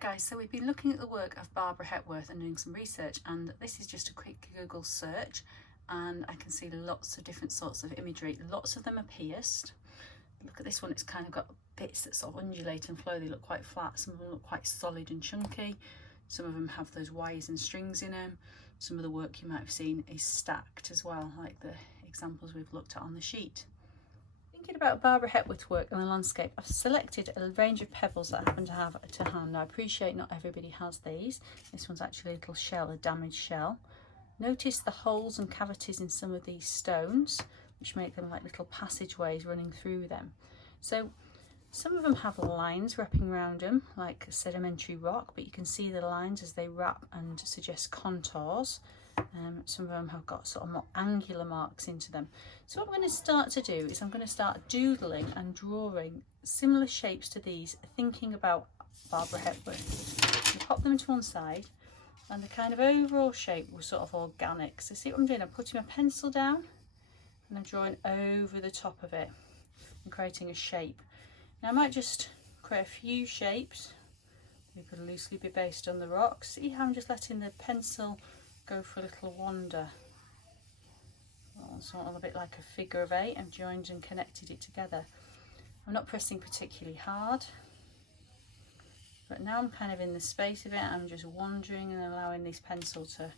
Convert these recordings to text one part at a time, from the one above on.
Guys, so we've been looking at the work of Barbara Hepworth and doing some research, and this is just a quick Google search, and I can see lots of different sorts of imagery. Lots of them are pierced. Look at this one, it's kind of got bits that sort of undulate and flow. They look quite flat. Some of them look quite solid and chunky. Some of them have those wires and strings in them. Some of the work you might have seen is stacked as well, like the examples we've looked at on the sheet. Thinking about Barbara Hepworth's work on the landscape, I've selected a range of pebbles that I happen to have to hand. Now, I appreciate not everybody has these. This one's actually a little shell, a damaged shell. Notice the holes and cavities in some of these stones, which make them like little passageways running through them. So some of them have lines wrapping around them, like sedimentary rock, but you can see the lines as they wrap and suggest contours. Some of them have got sort of more angular marks into them. So what I'm going to start to do is I'm going to start doodling and drawing similar shapes to these, thinking about Barbara Hepworth. And pop them to one side, and the kind of overall shape was sort of organic. So see what I'm doing? I'm putting my pencil down and I'm drawing over the top of it and creating a shape. Now I might just create a few shapes. They could loosely be based on the rocks. See how I'm just letting the pencil go for a little wander. Sort of a bit like a figure of 8. I've joined and connected it together. I'm not pressing particularly hard, but now I'm kind of in the space of it. I'm just wandering and allowing this pencil to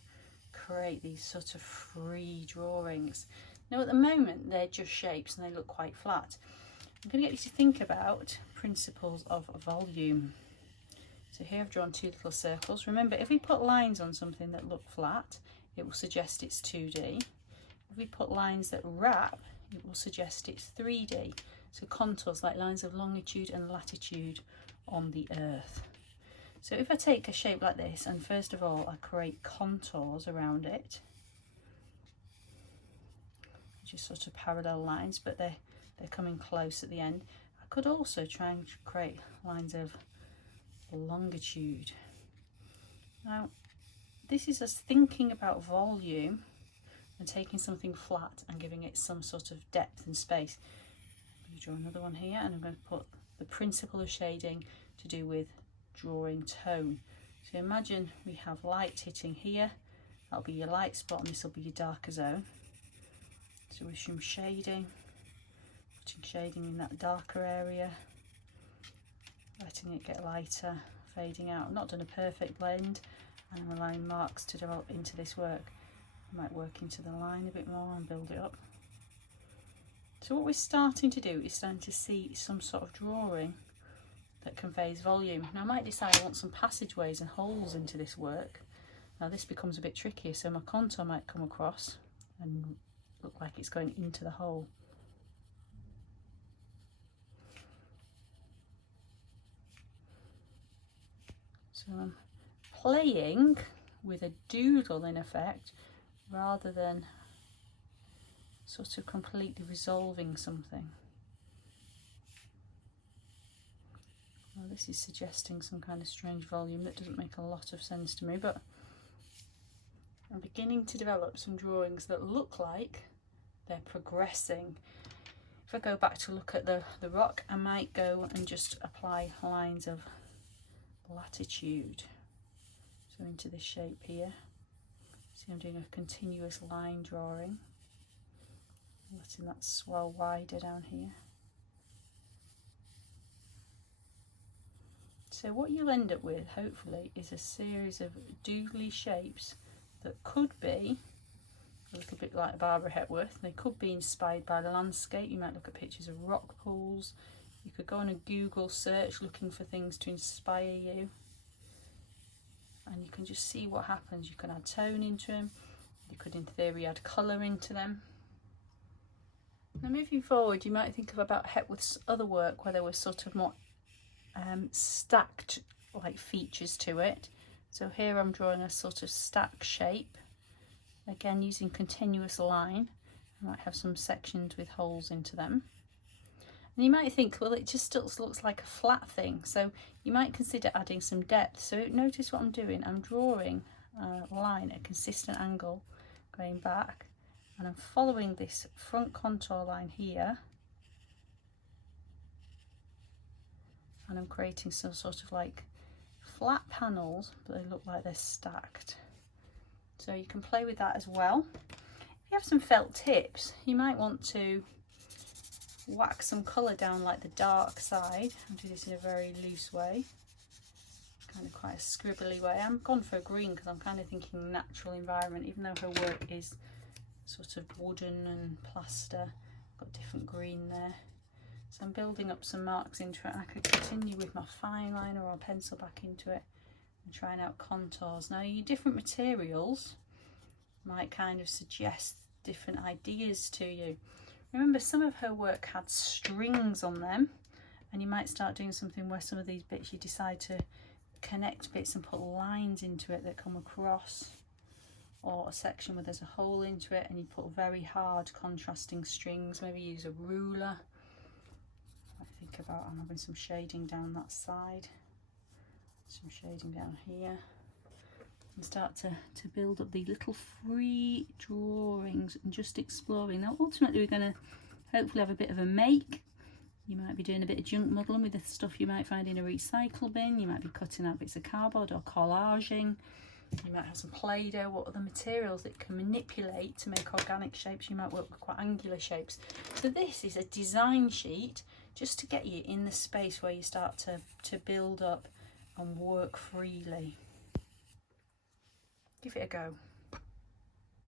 create these sort of free drawings. Now at the moment they're just shapes and they look quite flat. I'm going to get you to think about principles of volume. So here I've drawn two little circles. Remember, if we put lines on something that look flat, it will suggest it's 2D. If we put lines that wrap, it will suggest it's 3D. So contours, like lines of longitude and latitude on the earth. So if I take a shape like this, and first of all I create contours around it, just sort of parallel lines, but they're coming close at the end. I could also try and create lines of longitude. Now this is us thinking about volume and taking something flat and giving it some sort of depth and space. I'm going to draw another one here, and I'm going to put the principle of shading to do with drawing tone. So imagine we have light hitting here. That'll be your light spot and this will be your darker zone. So with some shading, putting shading in that darker area, letting it get lighter, fading out. I've not done a perfect blend, and I'm allowing marks to develop into this work. I might work into the line a bit more and build it up. So what we're starting to do is starting to see some sort of drawing that conveys volume. Now I might decide I want some passageways and holes into this work. Now this becomes a bit trickier, so my contour might come across and look like it's going into the hole. So I'm playing with a doodle in effect, rather than sort of completely resolving something. Well, this is suggesting some kind of strange volume that doesn't make a lot of sense to me, but I'm beginning to develop some drawings that look like they're progressing. If I go back to look at the rock, I might go and just apply lines of latitude. So into this shape here. See, I'm doing a continuous line drawing, letting that swell wider down here. So what you'll end up with, hopefully, is a series of doodly shapes that could be a little bit like Barbara Hepworth. They could be inspired by the landscape. You might look at pictures of rock pools. You could go on a Google search looking for things to inspire you, and you can just see what happens. You can add tone into them. You could, in theory, add colour into them. Now moving forward, you might think of about Hepworth's other work where there was sort of more stacked like features to it. So here I'm drawing a sort of stack shape, again using continuous line. I might have some sections with holes into them. And you might think, well, it just still looks like a flat thing, so you might consider adding some depth. So notice what I'm doing. I'm drawing a line at a consistent angle going back, and I'm following this front contour line here, and I'm creating some sort of like flat panels, but they look like they're stacked. So you can play with that as well. If you have some felt tips, you might want to whack some colour down like the dark side. I'll do this in a very loose way, kind of quite a scribbly way. I'm gone for a green because I'm kind of thinking natural environment, even though her work is sort of wooden and plaster. Got different green there. So I'm building up some marks into it, and I could continue with my fine liner or a pencil back into it and trying out contours. Now your different materials might kind of suggest different ideas to you. Remember, some of her work had strings on them, and you might start doing something where some of these bits you decide to connect bits and put lines into it that come across, or a section where there's a hole into it and you put very hard contrasting strings. Maybe use a ruler. I think about, I'm having some shading down that side, some shading down here, and start to build up the little free drawings and just exploring. Now ultimately we're going to hopefully have a bit of a make. You might be doing a bit of junk modelling with the stuff you might find in a recycle bin. You might be cutting out bits of cardboard or collaging. You might have some Play-Doh. What are the materials that you can manipulate to make organic shapes? You might work with quite angular shapes. So this is a design sheet just to get you in the space where you start to build up and work freely. Give it a go.